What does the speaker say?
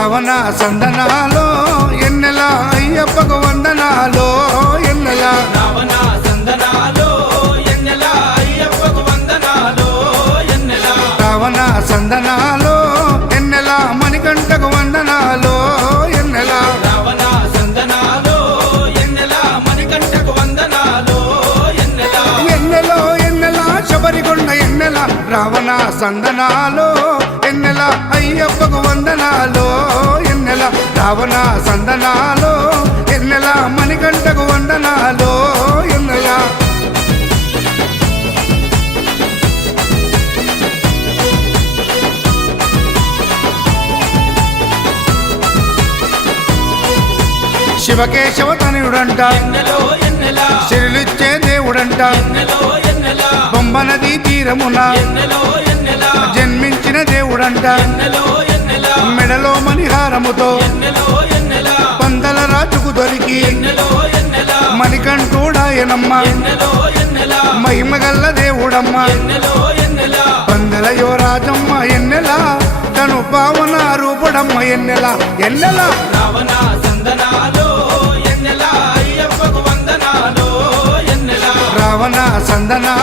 రావణ సందనాలో ఎన్నెల అయ్యప్పకు వందనాలో ఎన్నెల రావణ సందనాలో ఎన్నెల అయ్యప్పకు వందనాలో ఎన్నెల రావణ సందనాలో ఎన్నెల మణికంఠకు వందనాలో ఎన్నెల రావణ సందనాలో ఎన్నెల మణికంఠకు వందనాలో ఎన్నెల ఎన్నెలో ఎన్నెల శబరికొండ ఎన్నెల రావణ సందనాలో ఎన్నెల అయ్యప్పకు వందనాలో ఎన్నెల రావణ సందనాలో ఎన్నెల మణికంఠకు వందనాలో ఎన్నెల శివకేశవ తనయుడంట ఎన్నెలో ఎన్నెల శిరులిచ్చే దేవుడంట ఎన్నెలో ఎన్నెల బొమ్మ నదీ తీరమున ఎన్నెలో ఎన్నెల జన్మించిన దేవుడంట ఎన్నెలో ఎన్నెల మెడలో మణిహారముతో ఎన్నెలో ఎన్నెల పందల రాజుకు దొరికి ఎన్నెలో ఎన్నెల మణికంఠుడాయనమ్మ ఎన్నెలో ఎన్నెల మహిమగల్ల దేవుడమ్మ ఎన్నెలో ఎన్నెల పందల యువరాజమ్మ ఎన్నెల తను పావన రూపుడమ్మ ఎన్నెల ఎన్నెల రావణ సందనాలో ఎన్నెల అయ్యప్పకు వందనాలో ఎన్నెల రావణ సందనా